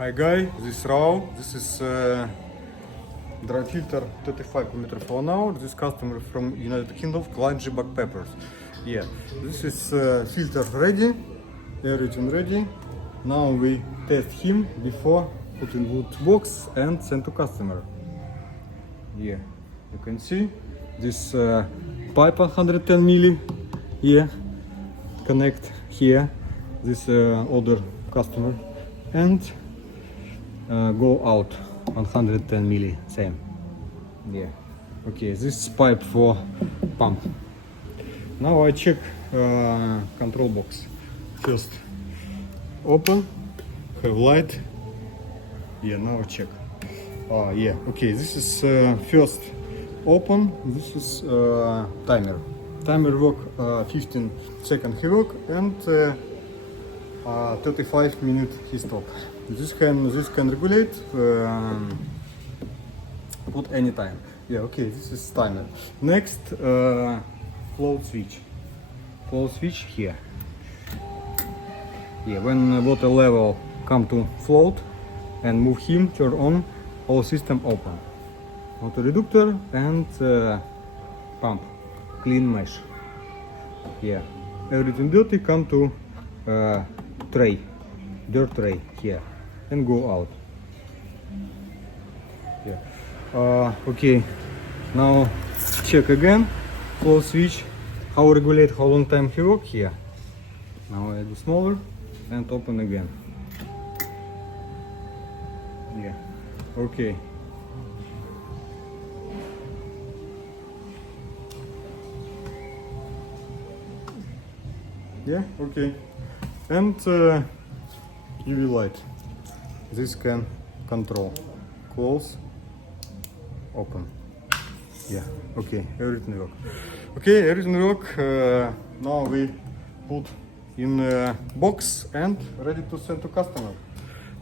Hi guys, this is Rao. This is dry filter 35 mm for now. This customer from United Kingdom, Klajdi Bucpapaj. Yeah, this is filter ready, everything ready. Now we test him before put in wood box and send to customer. Yeah, you can see this pipe 110 milli. Yeah, connect here. This other customer and go out 110 milli, same. Yeah, okay, this is pipe for pump. Now I check control box. First open, have light. Yeah, now I check. Yeah, okay, this is first open. This is timer. Timer work 15 seconds he work and 35 minutes he stop. This can regulate put any time. Yeah, okay, this is timer. Next float switch. Float switch here. Yeah, when water level come to float and move him, turn on, all system open. Water reductor and pump, clean mesh. Yeah, everything dirty come to tray, dirt tray here and go out. Yeah. Okay, now check again flow switch, how regulate how long time he work here. Now I do smaller and open again. Yeah, okay. Yeah, okay. And UV light. This can control. Close, open. Yeah, okay, everything work. Okay, everything work. Now we put in a box and ready to send to customer.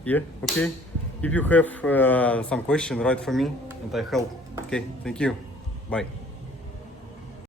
Yeah, okay. If you have some question, write for me and I help. Okay, thank you. Bye.